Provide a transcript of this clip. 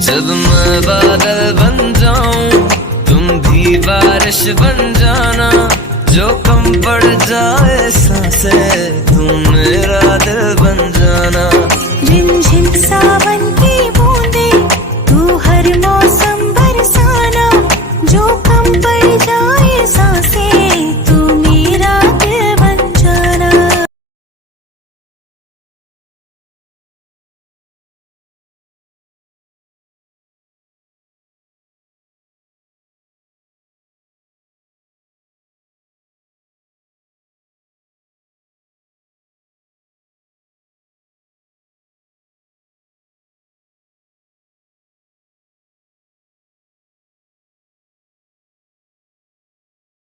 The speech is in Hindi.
जब मैं बादल बन जाऊं तुम भी बारिश बन जाना, जो कम पड़ जाए सांसें तुम मेरा दिल बन जाना।